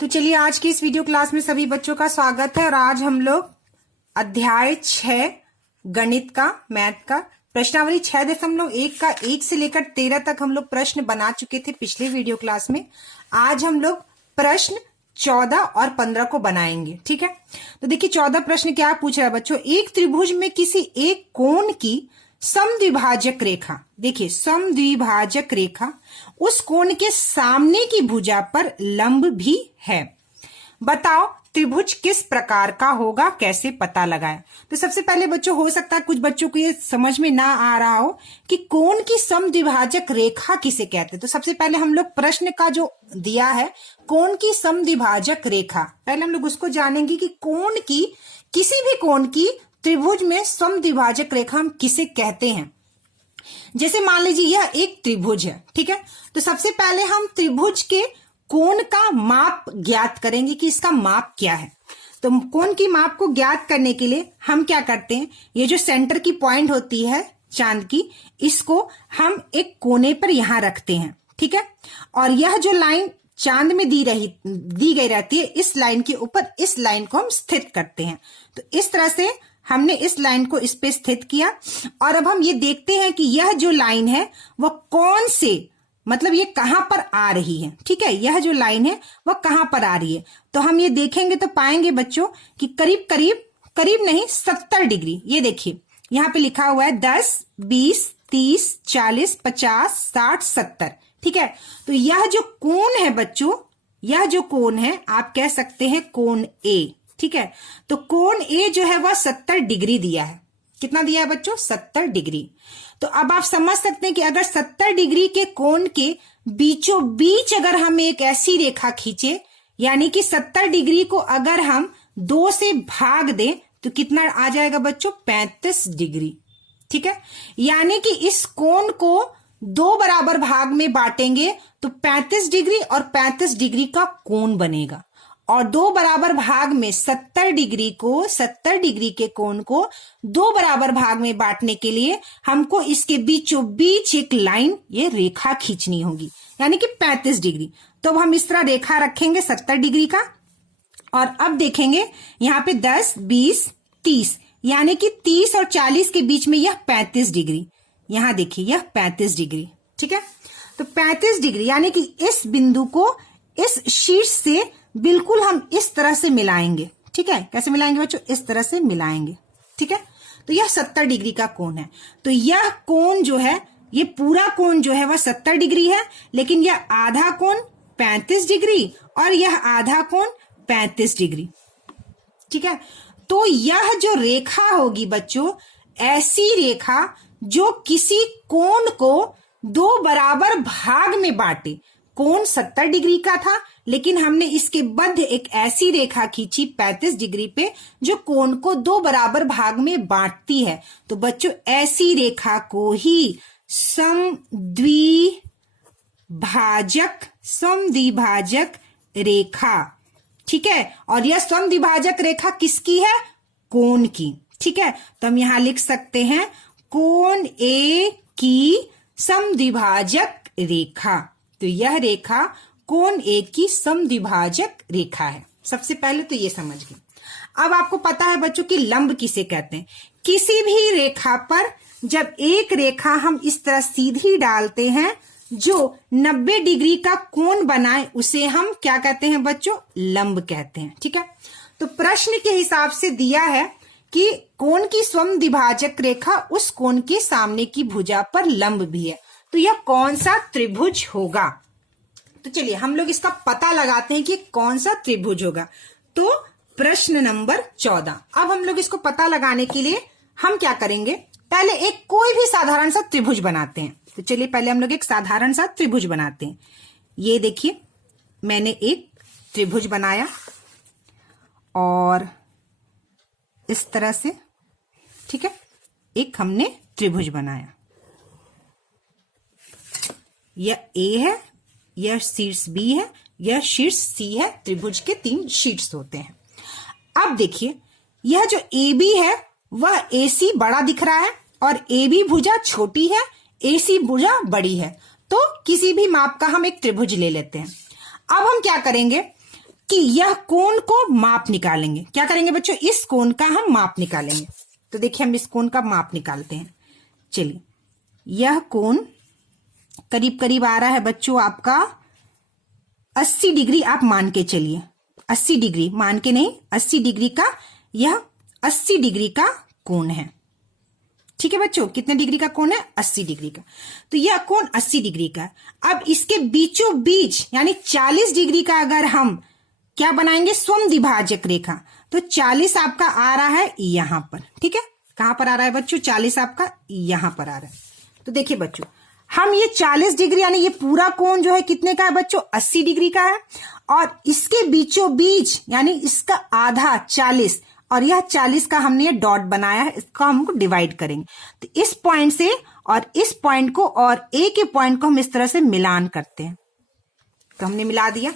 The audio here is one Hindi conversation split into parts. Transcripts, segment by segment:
तो चलिए आज की इस वीडियो क्लास में सभी बच्चों का स्वागत है। और आज हम लोग अध्याय 6 गणित का, मैथ का प्रश्नावली 6.1 का 1 से लेकर 13 तक हम लोग प्रश्न बना चुके थे पिछले वीडियो क्लास में। आज हम लोग प्रश्न 14 और 15 को बनाएंगे। ठीक है, तो देखिए 14 प्रश्न क्या पूछ रहा है बच्चों। एक त्रिभुज में किसी एक कोण की समद्विभाजक रेखा, देखिए समद्विभाजक रेखा उस कोण के सामने की भुजा पर लंब भी है। बताओ त्रिभुज किस प्रकार का होगा, कैसे पता लगाएं। तो सबसे पहले बच्चों, हो सकता है कुछ बच्चों को ये समझ में ना आ रहा हो कि कोण की समद्विभाजक रेखा किसे कहते हैं। तो सबसे पहले हम लोग प्रश्न का जो दिया है कोण की समद्विभाजक रेखा, पहले हम लोग उसको जानेंगे कि कोण की, किसी भी कोण की त्रिभुज में समद्विभाजक रेखा हम किसे कहते हैं। जैसे मान लीजिए यह एक त्रिभुज है, ठीक है, तो सबसे पहले हम त्रिभुज के कोण का माप ज्ञात करेंगे कि इसका माप क्या है। तो कोण की माप को ज्ञात करने के लिए हम क्या करते हैं, ये जो सेंटर की पॉइंट होती है चांद की, इसको हम एक कोने पर यहां रखते हैं। ठीक है, और यह जो लाइन चांद में दी गई रहती है, इस लाइन के ऊपर इस लाइन को हम स्थित करते हैं। तो इस तरह से हमने इस लाइन को इस पे स्थित किया। और अब हम ये देखते हैं कि यह जो लाइन है वह कौन से, मतलब ये कहां पर आ रही है। ठीक है, यह जो लाइन है वह कहां पर आ रही है। तो हम ये देखेंगे तो पाएंगे बच्चों कि करीब करीब नहीं 70 डिग्री। ये देखिए यहां पे लिखा हुआ है 10, 20, 30, 40, 50, 60, 70। ठीक है, तो यह जो कोण है बच्चों, यह जो कोण है आप कह सकते हैं कोण ए। ठीक है, तो कोण ए जो है वह 70 डिग्री दिया है। कितना दिया है बच्चों, 70 डिग्री। तो अब आप समझ सकते हैं कि अगर 70 डिग्री के कोण के बीचों बीच अगर हम एक ऐसी रेखा खींचे, यानी कि 70 डिग्री को अगर हम 2 से भाग दें तो कितना आ जाएगा बच्चों, 35 डिग्री। ठीक है, यानी कि इस कोण को 2 बराबर भाग में बांटेंगे तो 35 डिग्री और 35 डिग्री का कोण बनेगा। और 2 बराबर भाग में 70 डिग्री को, 70 डिग्री के कोण को 2 बराबर भाग में बांटने के लिए हमको इसके बीचों बीच एक लाइन, ये रेखा खींचनी होगी, यानी कि 35 डिग्री। तो अब हम इस तरह रेखा रखेंगे 70 डिग्री का। और अब देखेंगे यहाँ पे 10, 20, 30, यानी कि 30 और 40 के बीच में यह 35 डिग्री। यहां देखिए यह 35 डिग्री। ठीक है, तो 35 डिग्री यानी कि इस बिंदु को इस शीर्ष से बिल्कुल हम इस तरह से मिलाएंगे। ठीक है, कैसे मिलाएंगे बच्चों, इस तरह से मिलाएंगे। ठीक है, तो यह 70 डिग्री का कोण है। तो यह कोण जो है, ये पूरा कोण जो है वह 70 डिग्री है, लेकिन यह आधा कोण 35 डिग्री और यह आधा कोण 35 डिग्री। ठीक है, तो यह जो रेखा होगी बच्चों, ऐसी रेखा जो किसी कोण को 2 बराबर भाग में बांटे। कोण 70 डिग्री का था, लेकिन हमने इसके मध्य एक ऐसी रेखा खींची 35 डिग्री पे जो कोण को 2 बराबर भाग में बांटती है। तो बच्चों ऐसी रेखा को ही समद्विभाजक रेखा, ठीक है, और यह समद्विभाजक रेखा किसकी है, कोण की। ठीक है, तो हम यहां लिख सकते हैं कोण ए की समद्विभाजक रेखा। तो यह रेखा कोण ए की समद्विभाजक रेखा है। सबसे पहले तो ये समझ गए। अब आपको पता है बच्चों कि लंब किसे कहते हैं। किसी भी रेखा पर जब एक रेखा हम इस तरह सीधी डालते हैं जो 90 डिग्री का कोण बनाए, उसे हम क्या कहते हैं बच्चों, लंब कहते हैं। ठीक है, तो प्रश्न के हिसाब से दिया है कि कोण की समद्विभाजक रेखा उस कोण के सामने की भुजा पर लंब भी है। तो यह कौन सा त्रिभुज होगा। तो चलिए हम लोग इसका पता लगाते हैं कि कौन सा त्रिभुज होगा। तो प्रश्न नंबर 14। अब हम लोग इसको पता लगाने के लिए हम क्या करेंगे, पहले एक कोई भी साधारण सा त्रिभुज बनाते हैं। तो चलिए पहले हम लोग एक साधारण सा त्रिभुज बनाते हैं। ये देखिए मैंने एक त्रिभुज बनाया और इस तरह से, ठीक है, एक हमने त्रिभुज बनाया। यह ए है, यह शीर्ष बी है, यह शीर्ष सी है। त्रिभुज के 3 शीर्ष होते हैं। अब देखिए यह जो ए बी है वह ए सी बड़ा दिख रहा है और ए बी भुजा छोटी है, ए सी भुजा बड़ी है। तो किसी भी माप का हम एक त्रिभुज ले लेते हैं। अब हम क्या करेंगे, कि यह कोण को माप निकालेंगे। क्या करेंगे बच्चों, इस कोण का हम माप निकालेंगे। तो देखिए हम इस कोण का माप निकालते हैं। चलिए, यह कोण करीब करीब आ रहा है बच्चों आपका 80 डिग्री, आप मान के चलिए 80 डिग्री, मान के नहीं, 80 डिग्री का, यह 80 डिग्री का कोण है। ठीक है बच्चों, कितने डिग्री का कोण है, 80 डिग्री का। तो यह कोण 80 डिग्री का है। अब इसके बीचों बीच यानी 40 डिग्री का अगर हम क्या बनाएंगे, समद्विभाजक रेखा, तो 40 आपका आ रहा है यहां पर। ठीक है, कहां पर आ रहा है बच्चों, 40 आपका यहां पर आ रहा है। तो देखिए बच्चों, हम ये 40 डिग्री यानी ये पूरा कोण जो है कितने का है बच्चों, 80 डिग्री का है, और इसके बीचों बीच यानी इसका आधा 40 और यह 40 का हमने ये डॉट बनाया है, इसका हमको डिवाइड करेंगे। तो इस पॉइंट से और इस पॉइंट को और ए के पॉइंट को हम इस तरह से मिलान करते हैं। तो हमने मिला दिया।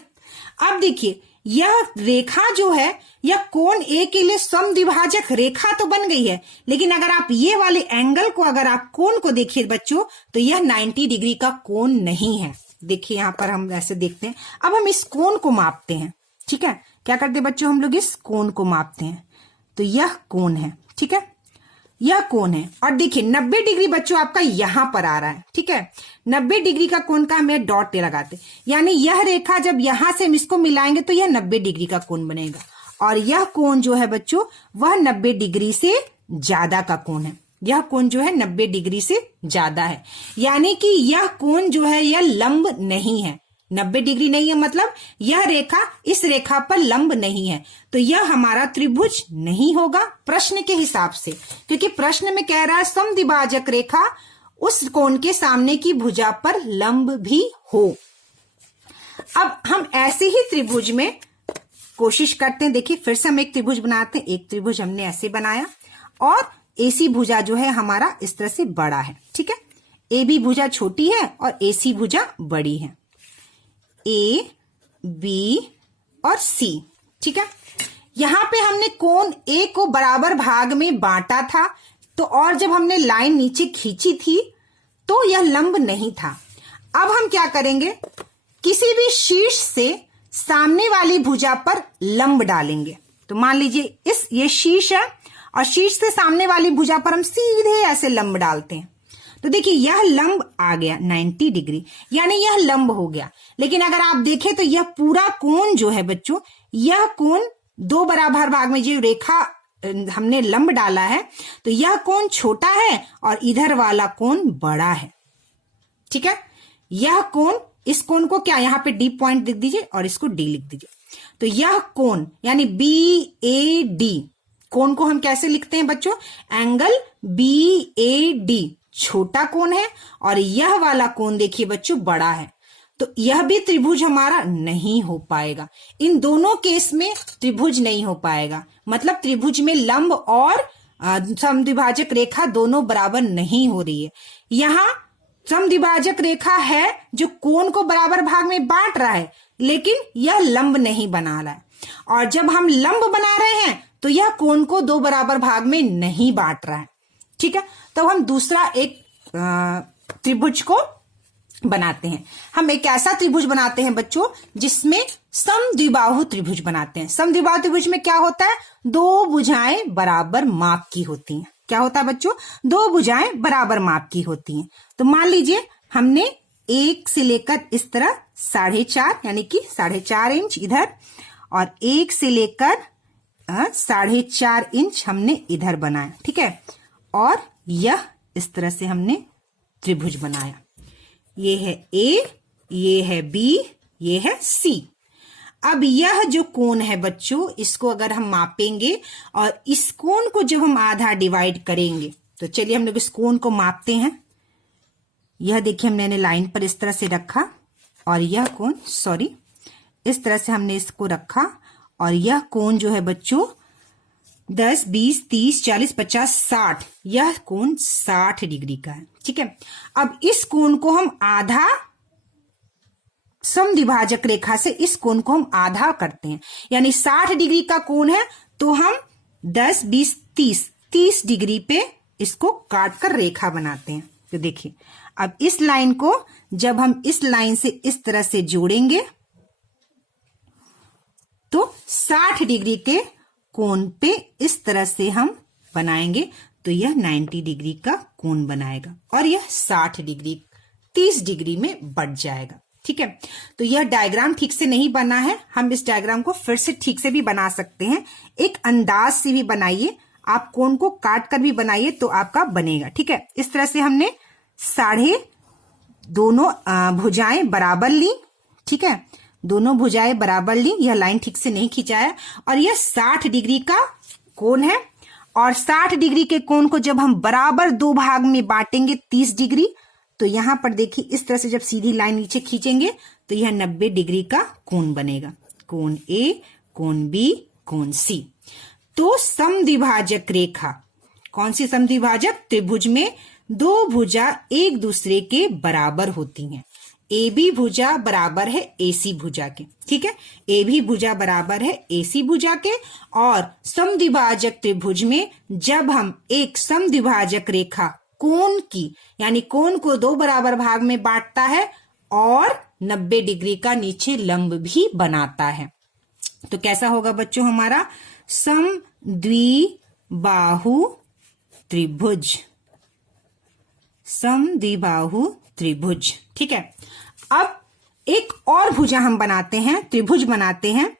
अब देखिए, यह रेखा जो है, यह कोण ए के लिए समद्विभाजक रेखा तो बन गई है, लेकिन अगर आप ये वाले एंगल को, अगर आप कोण को देखिए बच्चों, तो यह 90 डिग्री का कोण नहीं है। देखिए यहां पर हम ऐसे देखते हैं। अब हम इस कोण को मापते हैं। ठीक है, क्या करते हैं बच्चों, हम लोग इस कोण को मापते हैं। तो यह कोण है। ठीक है, यह कोण है, और देखिए 90 डिग्री बच्चों आपका यहां पर आ रहा है। ठीक है, 90 डिग्री का कोण का हमें डॉट लगाते, यानी यह रेखा जब यहां से हम इसको मिलाएंगे तो यह 90 डिग्री का कोण बनेगा, और यह कोण जो है बच्चों वह 90 डिग्री से ज्यादा का कोण है। यह कोण जो है 90 डिग्री से ज्यादा है, यानी कि यह कोण जो है यह लंब नहीं है। 90 डिग्री नहीं है मतलब यह रेखा इस रेखा पर लंब नहीं है, तो यह हमारा त्रिभुज नहीं होगा प्रश्न के हिसाब से, क्योंकि प्रश्न में कह रहा है समद्विभाजक रेखा उस कोण के सामने की भुजा पर लंब भी हो। अब हम ऐसे ही त्रिभुज में कोशिश करते हैं। देखिए फिर से हम एक त्रिभुज बनाते हैं। एक त्रिभुज हमने ऐसे बनाया, और एसी भुजा जो है हमारा इस तरह से बड़ा है। ठीक है, ए बी भुजा छोटी है और एसी भुजा बड़ी है, ए बी और सी। ठीक है, यहां पे हमने कोण ए को बराबर भाग में बांटा था, तो और जब हमने लाइन नीचे खींची थी तो यह लंब नहीं था। अब हम क्या करेंगे, किसी भी शीर्ष से सामने वाली भुजा पर लंब डालेंगे। तो मान लीजिए ये शीर्ष है, और शीर्ष से सामने वाली भुजा पर हम सीधे ऐसे लंब डालते हैं। तो देखिए यह लंब आ गया 90 डिग्री, यानी यह लंब हो गया। लेकिन अगर आप देखें तो यह पूरा कोण जो है बच्चों, यह कोण दो बराबर भाग में जो रेखा हमने लंब डाला है, तो यह कोण छोटा है और इधर वाला कोण बड़ा है। ठीक है, यह कोण, इस कोण को क्या यहां पे डी पॉइंट लिख दीजिए और इसको डी लिख दीजिए। तो यह कोण यानी बी ए डी, कोण को हम कैसे लिखते हैं बच्चों, एंगल बी ए डी छोटा कोण है, और यह वाला कोण देखिए बच्चों बड़ा है। तो यह भी त्रिभुज हमारा नहीं हो पाएगा। इन दोनों केस में त्रिभुज नहीं हो पाएगा, मतलब त्रिभुज में लंब और समद्विभाजक रेखा दोनों बराबर नहीं हो रही है। यहाँ समद्विभाजक रेखा है जो कोण को बराबर भाग में बांट रहा है, लेकिन यह लंब नहीं बना रहा है। और जब हम लंब बना रहे हैं तो यह कोण को दो बराबर भाग में नहीं बांट रहा है। ठीक है, तो हम दूसरा एक त्रिभुज को बनाते हैं। हम एक ऐसा त्रिभुज बनाते हैं बच्चों जिसमें समद्विबाहु त्रिभुज बनाते हैं। समद्विबाहु त्रिभुज में क्या होता है, दो भुजाएं बराबर माप की होती हैं। क्या होता है बच्चों, दो भुजाएं बराबर माप की होती हैं। तो मान लीजिए हमने एक से लेकर इस तरह 4.5 यानी कि 4.5 इंच इधर, और एक से लेकर 4.5 इंच हमने इधर बनाया। ठीक है, और यह इस तरह से हमने त्रिभुज बनाया। ये है ए, ये है बी, ये है सी। अब यह जो कोण है बच्चों, इसको अगर हम मापेंगे और इस कोण को जब हम आधा डिवाइड करेंगे, तो चलिए हम लोग इस कोण को मापते हैं। यह देखिए हमने लाइन पर इस तरह से रखा, और यह कोण इस तरह से हमने इसको रखा, और यह कोण जो है बच्चों 10, 20, 30, 40, 50, 60, यह कोण 60 डिग्री का है। ठीक है, अब इस कोण को हम आधा, समद्विभाजक रेखा से इस कोण को हम आधा करते हैं, यानी 60 डिग्री का कोण है, तो हम 10, 20, 30 डिग्री पे इसको काट कर रेखा बनाते हैं। तो देखिए अब इस लाइन को जब हम इस लाइन से इस तरह से जोड़ेंगे 60 डिग्री के कोण पे इस तरह से हम बनाएंगे तो यह 90 डिग्री का कोण बनाएगा और यह 60 डिग्री 30 डिग्री में बढ़ जाएगा। ठीक है, तो यह डायग्राम ठीक से नहीं बना है, हम इस डायग्राम को फिर से ठीक से भी बना सकते हैं। एक अंदाज से भी बनाइए, आप कोण को काट कर भी बनाइए तो आपका बनेगा। ठीक है, इस तरह से हमने दोनों भुजाएं बराबर ली। ठीक है, दोनों भुजाएं बराबर ली, यह लाइन ठीक से नहीं खींचा है और यह 60 डिग्री का कोण है और 60 डिग्री के कोण को जब हम बराबर दो भाग में बांटेंगे 30 डिग्री, तो यहां पर देखिए इस तरह से जब सीधी लाइन नीचे खींचेंगे तो यह 90 डिग्री का कोण बनेगा। कोण ए, कोण बी, कोण सी। तो समद्विभाजक रेखा, कौन सी समद्विभाजक? त्रिभुज में दो भुजा एक दूसरे के बराबर होती हैं। ए बी भुजा बराबर है एसी भुजा के। ठीक है, ए बी भुजा बराबर है एसी भुजा के और समद्विभाजक त्रिभुज में जब हम एक समद्विभाजक रेखा कोण की, यानी कोण को दो बराबर भाग में बांटता है और 90 डिग्री का नीचे लंब भी बनाता है, तो कैसा होगा बच्चों हमारा? समद्विबाहु त्रिभुज। समद्विबाहु त्रिभुज। ठीक है, अब एक और भुजा हम बनाते हैं, त्रिभुज बनाते हैं।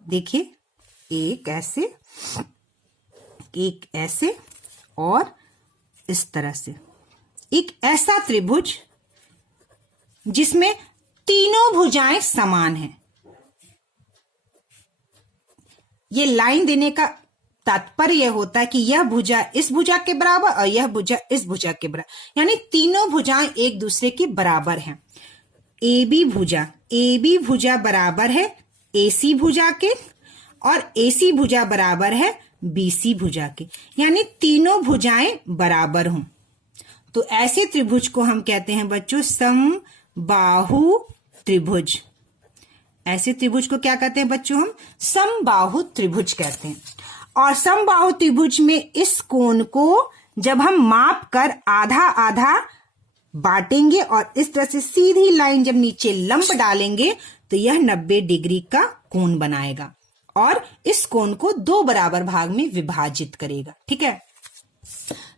देखिए, एक ऐसे और इस तरह से एक ऐसा त्रिभुज जिसमें तीनों भुजाएं समान हैं। ये लाइन देने का तात्पर्य यह होता है कि यह भुजा इस भुजा के बराबर और यह भुजा इस भुजा के बराबर, यानी तीनों भुजाएं एक दूसरे के बराबर हैं। ए बी भुजा बराबर है एसी भुजा के और एसी भुजा बराबर है बीसी भुजा के, यानी तीनों भुजाएं बराबर हों। तो ऐसे त्रिभुज को हम कहते हैं बच्चों समबाहु त्रिभुज। ऐसे त्रिभुज को क्या कहते हैं बच्चों? हम समबाहु त्रिभुज कहते हैं। और समबाहु त्रिभुज में इस कोण को जब हम माप कर आधा आधा बांटेंगे और इस तरह से सीधी लाइन जब नीचे लंब डालेंगे तो यह 90 डिग्री का कोण बनाएगा और इस कोण को दो बराबर भाग में विभाजित करेगा। ठीक है,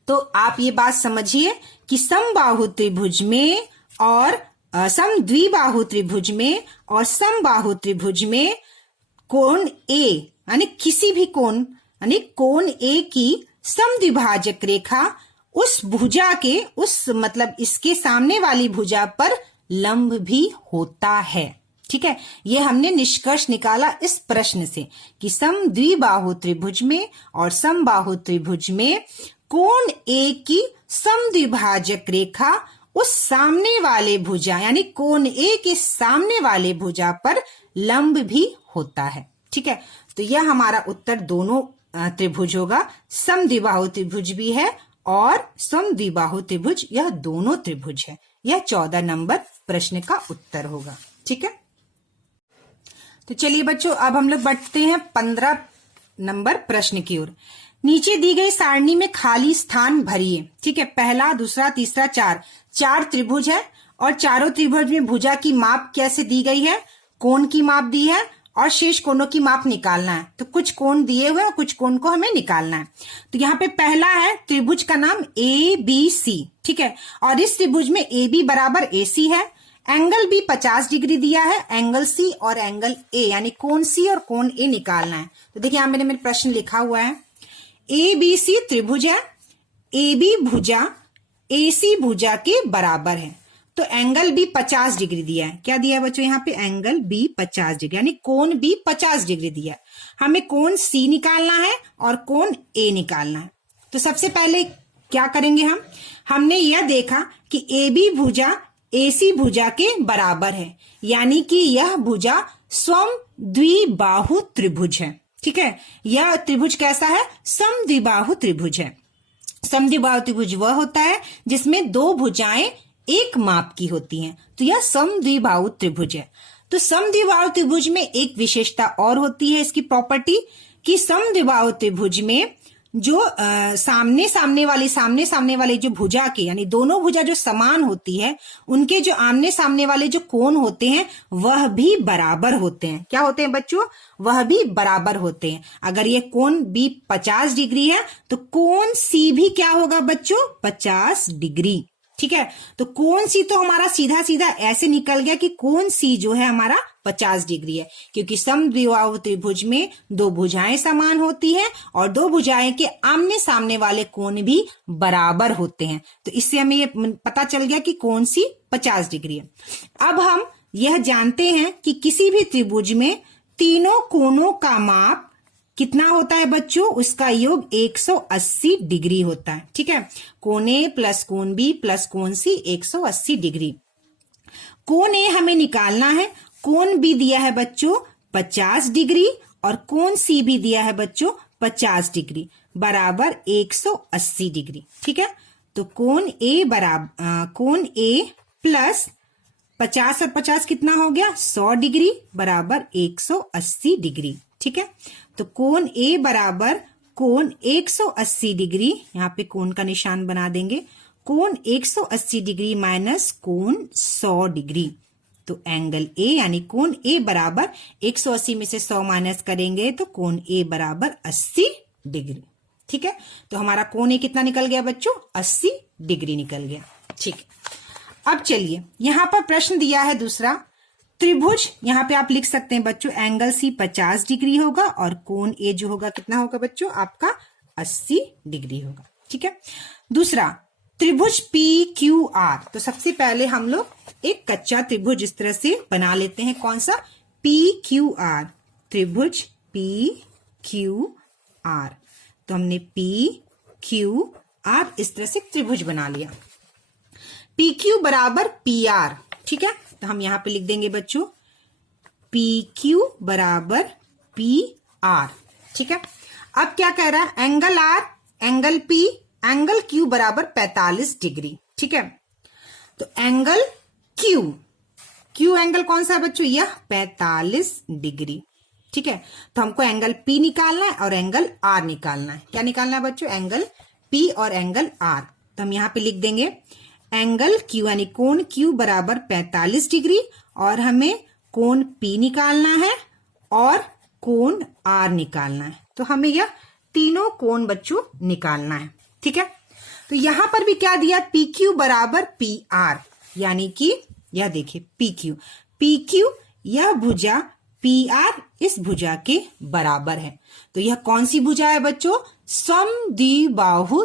तो आप ये बात समझिए कि समबाहु त्रिभुज में और समद्विबाहु त्रिभुज में और समबाहु त्रिभुज में कोण ए, यानी किसी भी कोण, यानी कोण ए की समद्विभाजक रेखा उस भुजा के मतलब इसके सामने वाली भुजा पर लंब भी होता है। ठीक है, ये हमने निष्कर्ष निकाला इस प्रश्न से कि समद्विबाहु त्रिभुज में और समबाहु त्रिभुज में कोण ए की समद्विभाजक रेखा उस सामने वाले भुजा, यानी कोण ए के सामने वाले भुजा पर लंब भी होता है। ठीक है, तो यह हमारा उत्तर दोनों त्रिभुज होगा। समद्विबाहु त्रिभुज भी है और समद्विबाहु त्रिभुज, यह दोनों त्रिभुज है। यह 14 नंबर प्रश्न का उत्तर होगा। ठीक है, तो चलिए बच्चों अब हम लोग बढ़ते हैं 15 नंबर प्रश्न की ओर। नीचे दी गई सारणी में खाली स्थान भरिए। ठीक है, पहला, दूसरा, तीसरा, चार त्रिभुज है और चारों त्रिभुज में भुजा की माप कैसे दी गई है? कोण की माप दी है और शेष कोणों की माप निकालना है। तो कुछ कोण दिए हुए और कुछ कोण को हमें निकालना है। तो यहाँ पे पहला है त्रिभुज का नाम ABC। ठीक है, और इस त्रिभुज में AB बराबर AC है, एंगल B 50 डिग्री दिया है, एंगल C और एंगल A, यानी कोण C और कोण A निकालना है। तो देखिए यहाँ मेरे प्रश्न लिखा हुआ है, ABC त्रिभुज है, AB भुजा AC भुजा के बराबर है, तो एंगल B 50 डिग्री दिया है। क्या दिया है बच्चों? यहाँ पे एंगल B 50 डिग्री, यानी कोण B 50 डिग्री दिया है। हमें कोण C निकालना है और कोण A निकालना है। तो सबसे पहले क्या करेंगे हमने यह देखा कि AB भुजा AC भुजा के बराबर है, यानी कि यह भुजा समद्विबाहु त्रिभुज है। ठीक है, यह त्रिभुज कैसा है? समद्विबाहु त्रिभुज है। समद्विबाहु त्रिभुज वह होता है जिसमें दो भुजाएं एक माप की होती हैं, तो यह समद्विबाहु त्रिभुज है। तो समद्विबाहु त्रिभुज में एक विशेषता और होती है, इसकी प्रॉपर्टी कि समद्विबाहु त्रिभुज में जो सामने सामने वाले जो भुजा के यानी दोनों भुजा जो समान होती है उनके जो आमने सामने वाले जो कोण होते हैं वह भी बराबर होते हैं। क्या होते हैं बच्चों? वह भी बराबर होते हैं। अगर ये कोण बी 50 डिग्री है तो कोण सी भी क्या होगा बच्चों? 50 डिग्री। ठीक है, तो कोण सी तो हमारा सीधा सीधा ऐसे निकल गया कि कोण सी जो है हमारा 50 डिग्री है, क्योंकि समद्विबाहु त्रिभुज में दो भुजाएं समान होती हैं और दो भुजाएं के आमने सामने वाले कोण भी बराबर होते हैं। तो इससे हमें ये पता चल गया कि कोण सी 50 डिग्री है। अब हम यह जानते हैं कि किसी भी त्रिभुज में तीनों कोणों का माप कितना होता है बच्चों? उसका योग 180 डिग्री होता है। ठीक है, कोण ए प्लस कोण बी प्लस कोण सी 180 डिग्री। कोण ए हमें निकालना है। कोण बी दिया है बच्चों 50 डिग्री और कोण सी भी दिया है बच्चों 50 डिग्री बराबर 180 डिग्री। ठीक है, तो कोण ए प्लस 50 और 50 कितना हो गया? 100 डिग्री बराबर 180 डिग्री। ठीक है, तो कोण ए बराबर कोण 180 डिग्री, यहाँ पे कोण का निशान बना देंगे, कोण 180 डिग्री माइनस कोण 100 डिग्री। तो एंगल ए यानी कोण ए बराबर 180 में से 100 माइनस करेंगे तो कोण ए बराबर 80 डिग्री। ठीक है, तो हमारा कोण ए कितना निकल गया बच्चों? 80 डिग्री निकल गया। ठीक है, अब चलिए यहां पर प्रश्न दिया है दूसरा त्रिभुज। यहां पे आप लिख सकते हैं बच्चों एंगल सी 50 डिग्री होगा और कोण ए जो होगा कितना होगा बच्चों? आपका 80 डिग्री होगा। ठीक है, दूसरा त्रिभुज पी क्यू आर। तो सबसे पहले हम लोग एक कच्चा त्रिभुज इस तरह से बना लेते हैं। कौन सा? पी क्यू आर, त्रिभुज पी क्यू आर। तो हमने पी क्यू आर इस तरह से त्रिभुज बना लिया। पी क्यू बराबर पी आर। ठीक है, तो हम यहां पे लिख देंगे बच्चों पी क्यू बराबर पी आर। ठीक है, अब क्या कह रहा है? Angle R, angle P, angle Q बराबर 45 डिग्री। ठीक है, तो एंगल क्यू, क्यू एंगल कौन सा है बच्चों? यह 45 डिग्री। ठीक है, तो हमको एंगल पी निकालना है और एंगल आर निकालना है। क्या निकालना है बच्चों? एंगल पी और एंगल आर। तो हम यहां पे लिख देंगे एंगल क्यू यानी कोण क्यू बराबर 45 डिग्री और हमें कोण पी निकालना है और कोण आर निकालना है। तो हमें यह तीनों कोण बच्चों निकालना है। ठीक है, तो यहां पर भी क्या दिया? पी क्यू बराबर पी आर, यानी कि यह देखिए पी क्यू यह भुजा पी आर इस भुजा के बराबर है। तो यह कौन सी भुजा है बच्चों? समद्विबाहु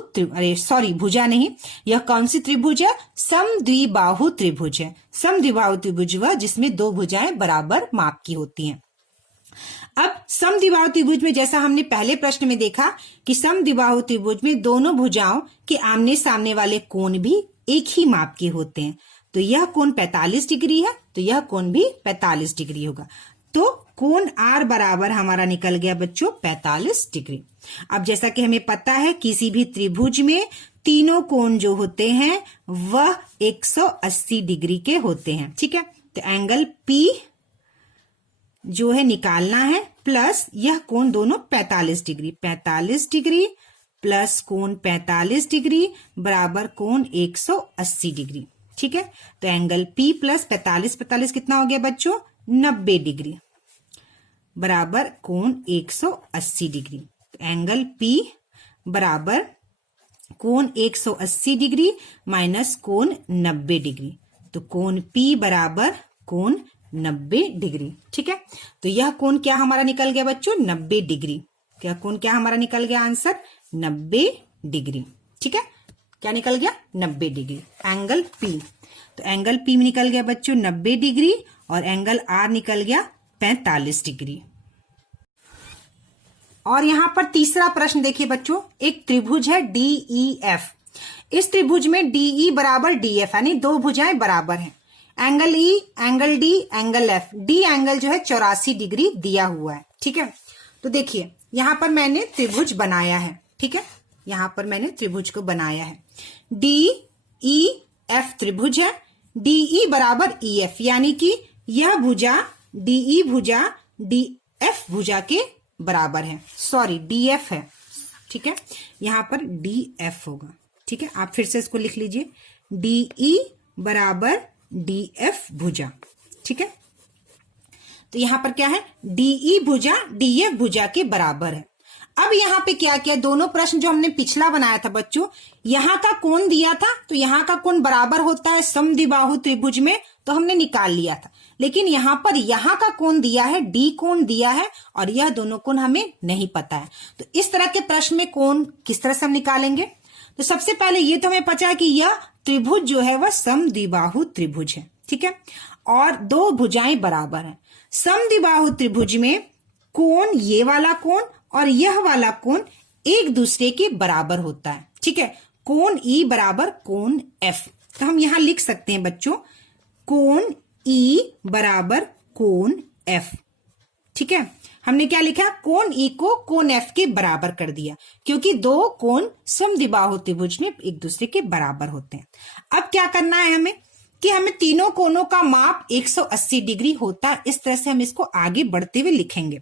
भुजा नहीं, यह कौन सी त्रिभुज है? समद्विबाहु त्रिभुज है। समद्विबाहु त्रिभुज वह जिसमें दो भुजाएं बराबर माप की होती हैं। अब समद्विबाहु त्रिभुज में जैसा हमने पहले प्रश्न में देखा कि समद्विबाहु त्रिभुज में दोनों भुजाओं के आमने सामने वाले कोण भी एक ही माप के होते हैं। तो यह कोण 45 डिग्री है तो यह कोण भी 45 डिग्री होगा। तो कोण आर बराबर हमारा निकल गया बच्चों 45 डिग्री। अब जैसा कि हमें पता है किसी भी त्रिभुज में तीनों कोण जो होते हैं वह 180 डिग्री के होते हैं। ठीक है, तो एंगल पी जो है निकालना है प्लस यह कोण दोनों 45 डिग्री प्लस कोण 45 डिग्री बराबर कोण 180 डिग्री। ठीक है, तो एंगल पी प्लस 45 कितना हो गया बच्चों? 90 डिग्री बराबर कोण 180 डिग्री। तो एंगल पी बराबर कोण 180 डिग्री माइनस कोण 90 डिग्री। तो कोण पी बराबर कोण 90 डिग्री। ठीक है, तो यह कोण क्या हमारा निकल गया बच्चों? 90 डिग्री। क्या कोण क्या हमारा निकल गया? Answer 90 degree. ठीक है, क्या निकल गया? 90 डिग्री एंगल पी। तो एंगल पी में निकल गया बच्चों 90 डिग्री और एंगल आर निकल गया 45 डिग्री। और यहां पर तीसरा प्रश्न देखिए बच्चों, एक त्रिभुज है DEF। इस त्रिभुज में DE बराबर DF यानी दो भुजाएं बराबर हैं। Angle E, angle D, angle F। D angle जो है 84 डिग्री दिया हुआ है। ठीक है, तो देखिए यहां पर मैंने त्रिभुज बनाया है। ठीक है, यहां पर मैंने त्रिभुज को बनाया है। DEF त्रिभुज है। DE बराबर EF यानी कि यह भुजा DE भुजा DF भुजा के बराबर है। सॉरी DF है, ठीक है, यहां पर डी एफ होगा। ठीक है, आप फिर से इसको लिख लीजिए, डीई बराबर डी एफ भुजा। ठीक है, तो यहां पर क्या है, डीई भुजा डीएफ भुजा के बराबर है। अब यहां पे क्या किया, दोनों प्रश्न जो हमने पिछला बनाया था बच्चों, यहां का कोण दिया था तो यहां का कोण बराबर होता है समद्विबाहु त्रिभुज में, तो हमने निकाल लिया था। लेकिन यहां पर यहां का कोण दिया है, डी कोण दिया है, और यह दोनों कोण हमें नहीं पता है। तो इस तरह के प्रश्न में कोण किस तरह से हम निकालेंगे? तो सबसे पहले ये तो हमें पता है कि यह त्रिभुज जो है वह समद्विबाहु त्रिभुज है। ठीक है, और दो भुजाएं बराबर हैं। समद्विबाहु त्रिभुज में कोण, ये वाला कोण और यह वाला कोण एक दूसरे के बराबर होता है। ठीक है, कोण ई बराबर कोण एफ। तो हम यहां लिख सकते हैं बच्चों, कोण ई बराबर कोण एफ। ठीक है, हमने क्या लिखा, कोण ई को कोण एफ के बराबर कर दिया, क्योंकि दो कोण समद्विबाहु त्रिभुज में एक दूसरे के बराबर होते हैं। अब क्या करना है हमें, कि हमें तीनों कोणों का माप 180 डिग्री होता है। इस तरह से हम इसको आगे बढ़ते हुए लिखेंगे।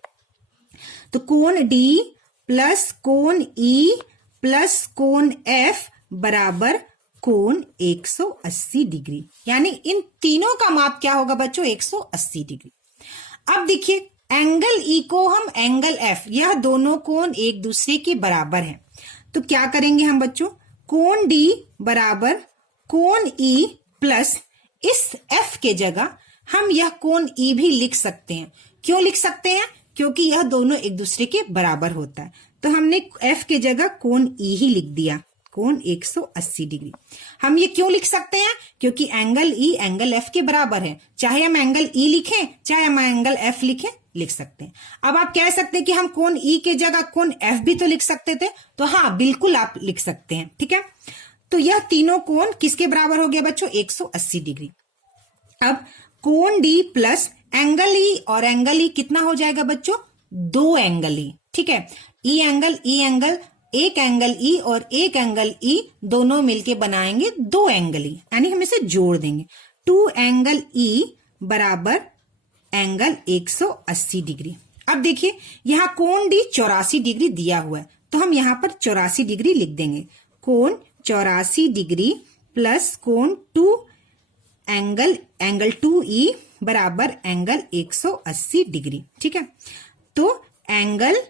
तो कोण डी प्लस कोण ई प्लस कोण एफ बराबर कोण 180 डिग्री, यानी इन तीनों का माप क्या होगा बच्चों, 180 डिग्री। अब देखिए, एंगल ई को हम एंगल एफ, यह दोनों कोण एक दूसरे के बराबर हैं। तो क्या करेंगे हम बच्चों, कोण डी बराबर कोण ई प्लस इस एफ के जगह हम यह कोण ई भी लिख सकते हैं। क्यों लिख सकते हैं, क्योंकि यह दोनों एक दूसरे के बराबर होता है। तो हमने एफ के जगह कोण ई ही लिख दिया, कोण 180 डिग्री। हम ये क्यों लिख सकते हैं, क्योंकि एंगल ई एंगल एफ के बराबर है। चाहे हम एंगल ई लिखें, चाहे हम एंगल एफ लिखें, लिख सकते हैं। अब आप कह सकते हैं कि हम कोण ई के जगह कोण एफ भी तो लिख सकते थे, तो हाँ बिल्कुल आप लिख सकते हैं। ठीक है, तो यह तीनों कोण किसके बराबर हो गया बच्चों, 180 डिग्री। अब कोण डी प्लस एंगल ई, और एंगल ई कितना हो जाएगा बच्चों, दो एंगल ई। ठीक है, ई एंगल, एक एंगल ई और एक एंगल ई दोनों मिलके बनाएंगे दो एंगल ई, यानी हम इसे जोड़ देंगे। 2 एंगल ई बराबर एंगल 180 डिग्री। अब देखिए, यहां कोण डी 84 डिग्री दिया हुआ है, तो हम यहां पर 84 डिग्री लिख देंगे। कोण 84 डिग्री प्लस कोण 2 एंगल 2E बराबर एंगल 180 डिग्री। ठीक है, तो एंगल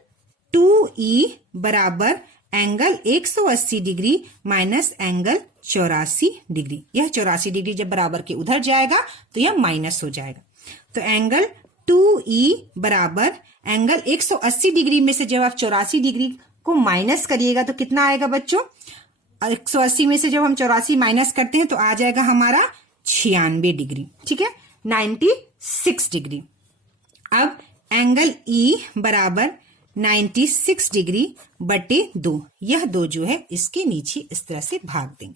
2E बराबर angle 180 degree minus angle 84 degree. यह 84 डिग्री जब बराबर के उधर जाएगा तो यह माइनस हो जाएगा। तो एंगल 2E बराबर एंगल 180 डिग्री में से जब आप 84 डिग्री को माइनस करिएगा तो कितना आएगा बच्चों, 180 में से जब हम 84 माइनस करते हैं तो आ जाएगा हमारा 96 डिग्री। ठीक है, 96 डिग्री। अब एंगल ई बराबर 96 डिग्री बटे 2, यह 2 जो है इसके नीचे इस तरह से भाग देंगे।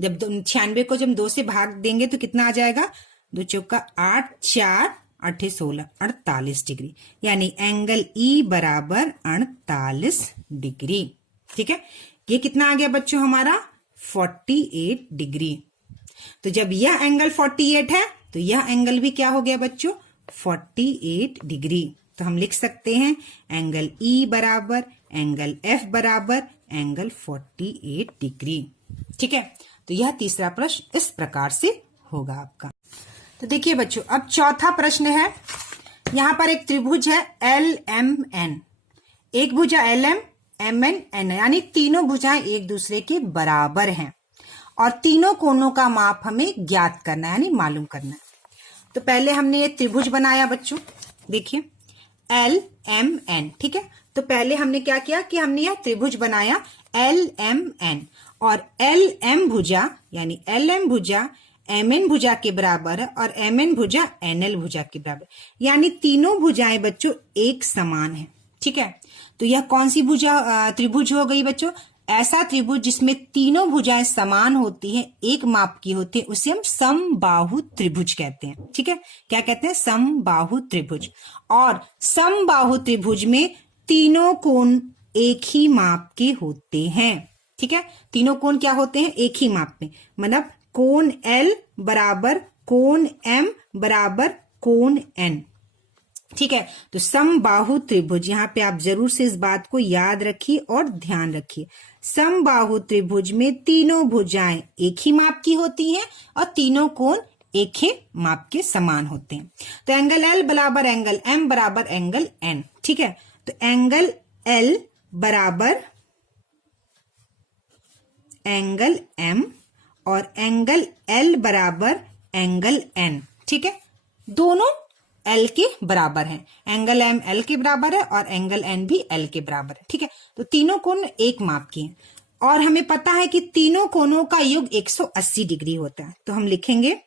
जब 96 को जब 2 से भाग देंगे तो कितना आ जाएगा, 2 चौका 8, 4 8 16, 48 डिग्री, यानी एंगल ई बराबर 48 डिग्री। ठीक है, ये कितना आ गया बच्चों हमारा, 48 डिग्री। तो जब यह एंगल 48 है तो यह एंगल भी क्या हो गया बच्चों, 48 डिग्री। तो हम लिख सकते हैं एंगल ई बराबर एंगल एफ बराबर एंगल 48 डिग्री। ठीक है, तो यह तीसरा प्रश्न इस प्रकार से होगा आपका। तो देखिए बच्चों, अब चौथा प्रश्न है। यहां पर एक त्रिभुज है एल एम एन, एक भुजा L M M N N, यानी तीनों भुजाएं एक दूसरे के बराबर हैं और तीनों कोणों का माप हमें ज्ञात करना है, यानी मालूम करना है। तो पहले हमने ये त्रिभुज बनाया बच्चों, देखिए एल एम एन। ठीक है, तो पहले हमने क्या किया कि हमने यह त्रिभुज बनाया एल एम एन, और एल एम भुजा यानी एल एम भुजा एम एन भुजा के बराबर है और एम एन भुजा एन एल भुजा के बराबर, यानी तीनों भुजाएं बच्चों एक समान है। ठीक है, तो यह कौन सी भुजा त्रिभुज हो गई बच्चों, ऐसा त्रिभुज जिसमें तीनों भुजाएं समान होती हैं, एक माप की होती है, उसे हम समबाहु त्रिभुज कहते हैं। ठीक है, क्या कहते हैं, समबाहु त्रिभुज। और समबाहु त्रिभुज में तीनों कोण एक ही माप के होते हैं। ठीक है, तीनों कोण क्या होते हैं, एक ही माप में, मतलब कोण L बराबर कोण M बराबर कोण N। ठीक है। तो समबाहु त्रिभुज, यहाँ पे आप जरूर से इस बात को याद रखिए और ध्यान रखिए। समबाहु त्रिभुज में तीनों भुजाएं एक ही माप की होती हैं और तीनों कोण एक ही माप के समान होते हैं। तो एंगल L बराबर एंगल M बराबर एंगल N, ठीक है। तो एंगल L बराबर एंगल M और एंगल L बराबर एंगल N, ठीक है। दोनों L के बराबर हैं। एंगल M L के बराबर है और एंगल N भी L के बराबर है, ठीक है। तो तीनों कोण एक माप के हैं और हमें पता है कि तीनों कोणों का योग 180 डिग्री होता है। तो हम लिखेंगे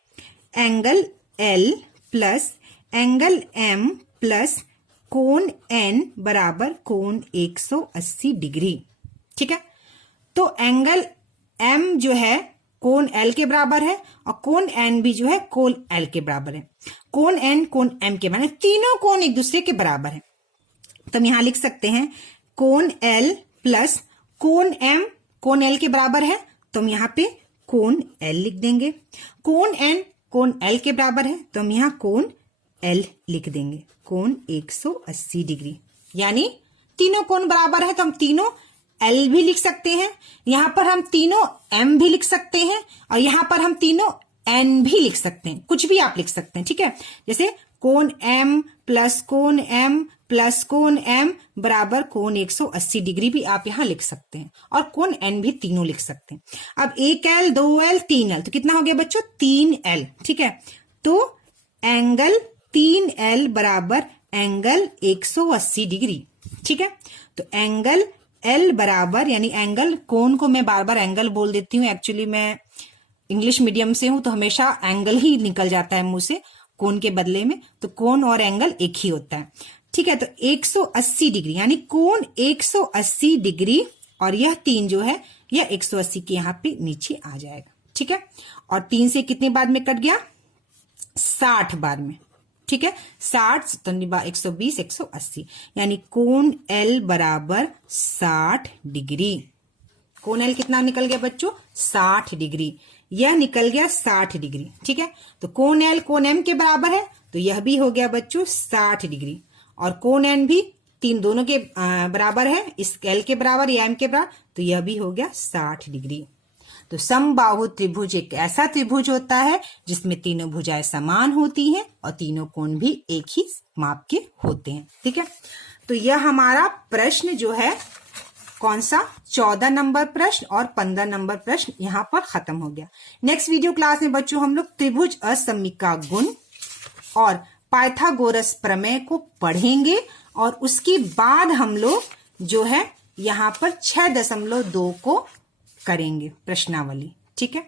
angle L plus angle M plus कोण N बराबर कोण 180 डिग्री, ठीक है। तो एंगल M जो है कोण L के बराबर है और कोण N भी जो है कोण L के बराबर है। कोण N कोण M के बराबर है, तीनों कोण एक दूसरे के बराबर है। तो हम यहां लिख सकते हैं कोण L प्लस कोण M कोण L के बराबर है, तो हम यहाँ पे कोण L लिख देंगे। कोण N कोण L के बराबर है, तो हम यहाँ कोण L लिख देंगे, कोण 180 डिग्री। यानी तीनों कोण बराबर है तो हम तीनों L भी लिख सकते हैं, यहां पर हम तीनों M भी लिख सकते हैं और यहां पर हम तीनों N भी लिख सकते हैं। कुछ भी आप लिख सकते हैं, ठीक है। जैसे कोण M प्लस कोण M प्लस कोण M बराबर कोण 180 डिग्री भी आप यहां लिख सकते हैं और कोण N भी तीनों लिख सकते हैं। अब 1L 2L 3L, तो कितना हो गया बच्चों 3L, ठीक है। तो एंगल 3L बराबर एंगल 180 डिग्री, ठीक है। तो एंगल L बराबर, यानी एंगल, कोण को मैं बार बार एंगल बोल देती हूँ, एक्चुअली मैं इंग्लिश मीडियम से हूं तो हमेशा एंगल ही निकल जाता है मुंह से कोण के बदले में। तो कोण और एंगल एक ही होता है, ठीक है। तो 180 डिग्री यानी कोण 180 डिग्री और यह 3 जो है यह 180 के यहाँ पे नीचे आ जाएगा, ठीक है। और 3 से कितने बाद में कट गया 60 बाद में, ठीक है। 60 तो 120 180 यानी कोण L बराबर 60 डिग्री। कोण L कितना निकल गया बच्चों 60 डिग्री, यह निकल गया 60 डिग्री, ठीक है। तो कोण L कोण M के बराबर है तो यह भी हो गया बच्चों 60 डिग्री और कोण N भी तीन दोनों के बराबर है, इस L के बराबर या M के बराबर, तो यह भी हो गया 60 डिग्री। तो समबाहु त्रिभुज एक ऐसा त्रिभुज होता है जिसमें तीनों भुजाएं समान होती हैं और तीनों कोण भी एक ही माप के होते हैं, ठीक है। तो यह हमारा प्रश्न जो है कौन सा 14 नंबर प्रश्न और 15 नंबर प्रश्न यहाँ पर खत्म हो गया। नेक्स्ट वीडियो क्लास में बच्चों हम लोग त्रिभुज असमिका गुण और पाइथागोरस प्रमेय को पढ़ेंगे और उसके बाद हम लोग जो है यहाँ पर 6.2 को करेंगे प्रश्नावली, ठीक है।